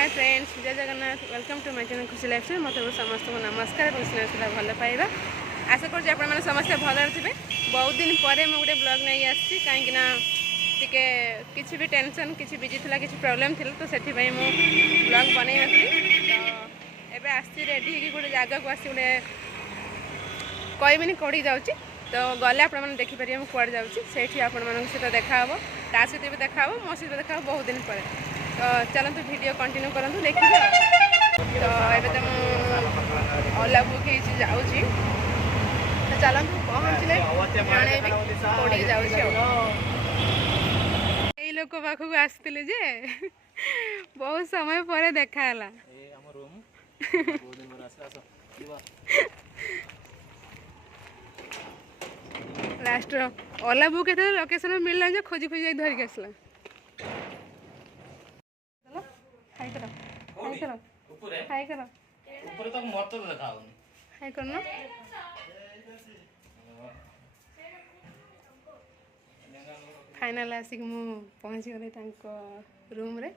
Hi friends, Jai Jagannath. Welcome to my channel Khushi life. मत समस्त को नमस्कार। भल पाइबा आशा कर समस्त भल थे। बहुत दिन पर गोटे ब्लॉग नहीं आसी कहीं टिके किसी भी टेंशन किसी बिजी था किसी प्रॉब्लम थी तो से ब्लॉग बन नी तो एबे आसी रेडी होगी गोटे जगह को आसी गोटे कहबी कौड़ी जाऊँगी तो गले आप देखिपारे मुझे कौड़ जाऊँगी आपण सहित देखा ता सहित भी देखा मो सहित देखा बहुत दिन पर तो चलते वीडियो कंटिन्यू करूँ देखिए। तो ये तो ओला बुक जाऊँगी तो चलते पहुँचले कौड़ी जाऊँगी लोक पाखक आसते जे बहुत समय पर देखा लास्ट ओला बुक लोकेशन मिलला जो खोजी खोजी धरिक आसला। हाय करो हाय करो हाय करो ऊपर तक मत देखाओनी हाय करना। फाइनल आसिक मु पहुँची गली रूम रे।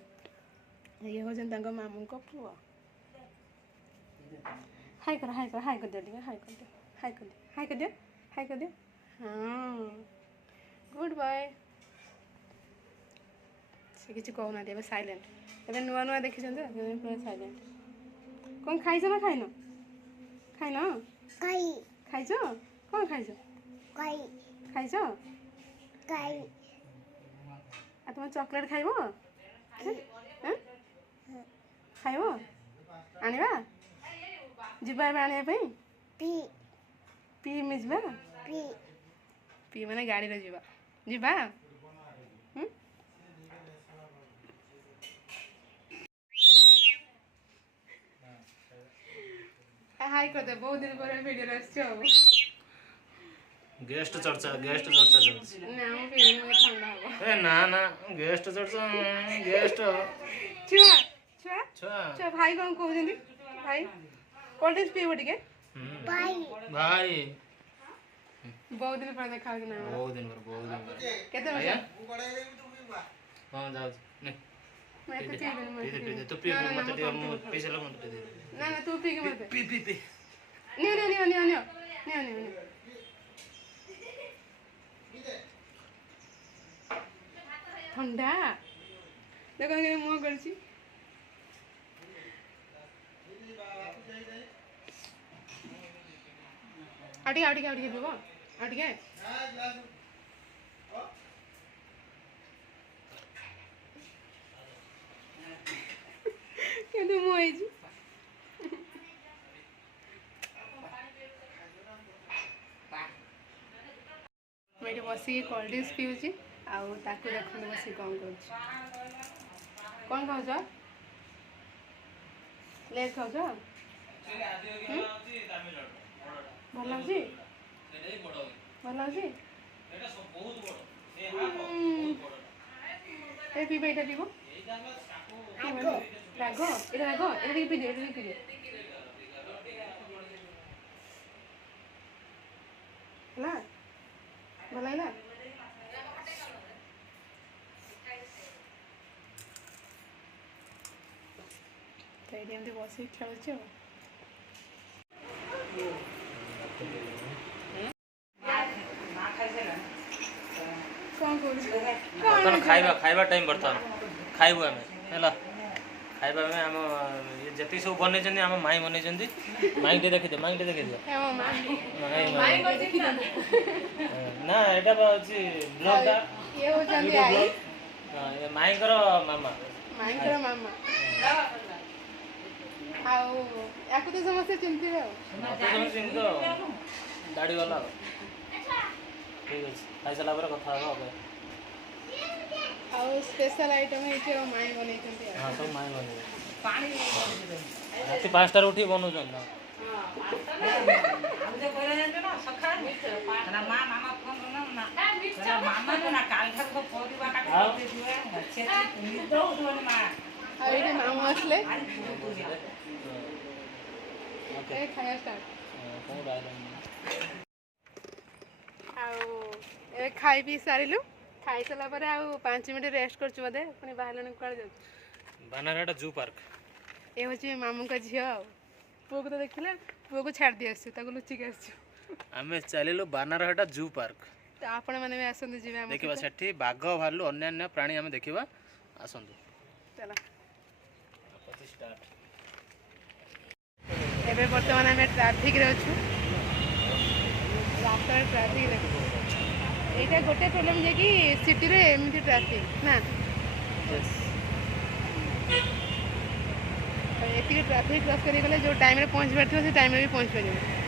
ये हो मामू को पुआ। हाय कर हाय कर हाय कर दियो हाय कर दियो हाय कर दियो हाय कर दियो हाय कर दियो। हाँ गुड बाय। से किसी कहना साइलेंट ए नुआ नुआ देखी पूरा साइलेंट। कौन खाइछ ना खाइन खाइन खाइछ कौन खाइछ खाइछ आ तुम चॉकलेट खाइब खाइब आनिबा जिबा आनिया पी पी मिजबा पी माने गाड़ी रे जिबा जिबा हाय कर दे। बहुत दिन पर वीडियो आछो गेस्ट चर्चा चलछि ना मो फीलिंग में ठंडा हो ए ना ना गेस्ट चर्चा गेस्ट छुआ छुआ छुआ भाई कौन कहउजंदी भाई कोल्ड ड्रिंक्स पीबो टिके भाई बहुत दिन पर देखा कि ना बहुत दिन पर केते बजे हां जाऊ ने मैं तो पीबे तू पी मत दे मु पैसा मत दे ना ना तू पी के मत पी नियो ठंडा देखो के मुंह करछि आटी पीबो आटी के केते मुंह आइछि मैं बसिक कोल्ड ड्रिंक्स पीऊँगी आउ ताकू देखते बस कौन कर कौन खाऊ लेट खाऊ भल लगे भल लगे पीब ये पीब राग ये राग ये पीदिए है भल है तो ये एमती बस खेलुचे कौन कर खाइबा टाइम बर्तमान खाइबु आमे हैला खाइबा में हम जति सब बनै जंदी हम माई बनै जंदी माई के देखि दे हम माई को देखि दे ना एटा अछि ब्लॉग दा ये हो जंदी आई हां ये माई करो मामा आउ याकू तो समस्या चिंती है चिंतो दाढ़ी वाला ठीक अछि खाइ चला पर कथा हो अब आउ स्पेशल आइटम है जे माई बनै छथि। हां सब माई बनै पानी रात 5 टा उठी बनु जन हां हम जे कहले जानते ना सखा ना मामा फोन ना मामा को ना काल घर को पोरीबा का दिए छे निदो दोन मा अरे रे मामा असले ओके खाया स्टार्ट कौन डायलॉग आउ ए खाई पी सारिलु खाई सारा पर आउ 5 मिनिट रेस्ट करछु बदे पुनी बाहरलन कुआड जाउ ବାନାରହାଟ ଜୁ ପାର୍କ। ଏ ହେଉଛି ମାମୁଙ୍କ ଝିଅ ଆଉ ପୁଅକୁ ତ ଦେଖିଲେ ପୁଅକୁ ଛାଡ଼ି ଦେଇ ଆସିଛୁ ତାକୁ ଲୁଚିକି ଆସିଛୁ। ଆମେ ଚାଲିଲୁ ବାନାରହାଟ ଜୁ ପାର୍କ। ତ ଆପଣମାନେ ବି ଆସନ୍ତୁ ଯିବେ ଆମ ଦେଖିବା ସହିତ। ସେଠି ବାଘ ଭାଲୁ ଅନ୍ୟାନ୍ୟ ପ୍ରାଣୀ ଆମେ ଦେଖିବା ଆସନ୍ତୁ। ଚାଲ ଷ୍ଟାର୍ଟ। ଏବେ ବର୍ତ୍ତମାନ ଆମେ ଟ୍ରାଫିକ୍ରେ ଅଛୁ। ରାସ୍ତାରେ ଟ୍ରାଫିକ୍ ଦେଖୁଛୁ। ଏଇଟା ଗୋଟେ ପ୍ରୋବ୍ଲେମ୍ ଯେ କି ସିଟିରେ ଏମିତି ଟ୍ରାଫିକ୍ ନା ଏତିକି ଟ୍ରାଫିକ୍ କ୍ରସ୍ କରିଗଲେ ଯେଉଁ ଟାଇମ୍ରେ ପହଞ୍ଚିବାର ଥିବ ସେ ଟାଇମ୍ରେ ବି ପହଞ୍ଚି ପାରିବ।